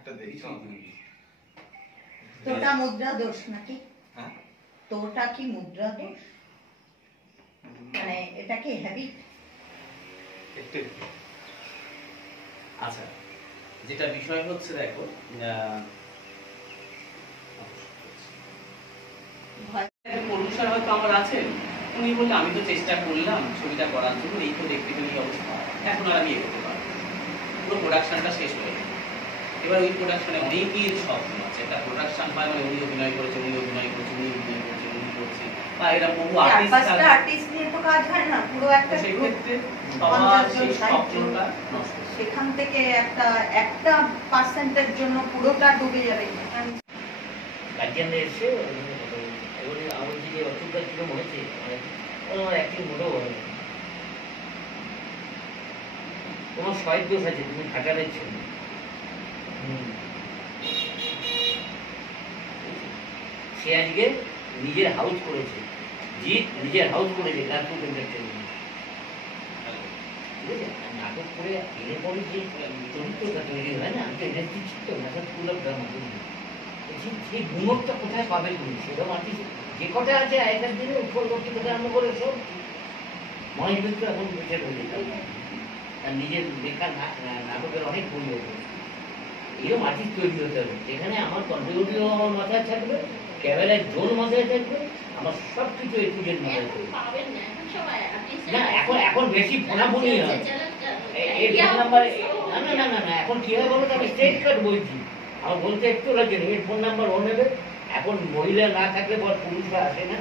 একটা দেখি তোটা মুদ্রা দোষ নাকি? হ্যাঁ, তোটা কি মুদ্রা দোষ? মানে এটা কি হ্যাবিট? আচ্ছা, যেটা বিষয় হচ্ছে দেখো, পরিবেশন হয়তো আমার আছেন, উনি বললে আমি তো চেষ্টা করলাম ছবিটা করার জন্য, এই তো দেখতে পেলে অবস্থা, এখন আর আমি এগোতে পারবো, পুরো প্রোডাকশনটা শেষ হয়ে গেল। এবার ওই প্রোডাকশনে অনেকের স্বপ্ন আছে, একটা প্রোডাকশন পায় মানে উনি অভিনয় করেছে, উনি অভিনয় করছে, উনি অভিনয় করছে, উনি করছে, বা এরা বহু আর্টিস্ট নিয়ে তো কাজ হয় না, পুরো একটা সেই ক্ষেত্রে সবার সেই স্বপ্নটা নষ্ট। সেখান থেকে একটা পার্সেন্টের জন্য পুরোটা ডুবে যাবে। গার্জিয়ানরা এসে এবারে আমার যে অসুবিধা ছিল হয়েছে, মানে আমার অ্যাক্টিং মোটেও ভালো না, তোমার সয়ের দোষ আছে, তুমি খাটারের ছিল। সে আজকে নিজের হাউস করেছে, জিৎ নিজের হাউস করেছে কার্টুন এন্টারটেনমেন্ট, ঠিক আছে? নাটক করে এর পরে যে চরিত্রটা তৈরি হয় না, আমি তো এটা দিচ্ছি তো নাটক স্কুল অফ ড্রামা, সেই গুণটা কোথায় পাবে তুমি? সেরকম আর্টিস্ট যে কটা আছে আগেকার দিনে পরবর্তী থেকে আরম্ভ করে সব মহেশ মিত্র এখন বেঁচে রয়েছে, তার নিজের লেখার নাটকের অনেক বই হয়েছে। এরকম আর্টিস্ট তৈরি হতে হবে যেখানে আমার কন্ট্রিবিউটিভ আমার মাথায় থাকবে, ক্যামেরার জোন মাথায় থাকবে, আমার সব কিছু একুজের মাথায় থাকবে। না এখন এখন বেশি ফোনাফোনি হয়, এই ফোন নাম্বার না না না না না এখন কি হয় বলো তো, আমি স্ট্রেট কাট বলছি, আমার বলতে একটু লাগে এর ফোন নাম্বার ও নেবে। এখন মহিলা না থাকলে পর পুরুষরা আসে না,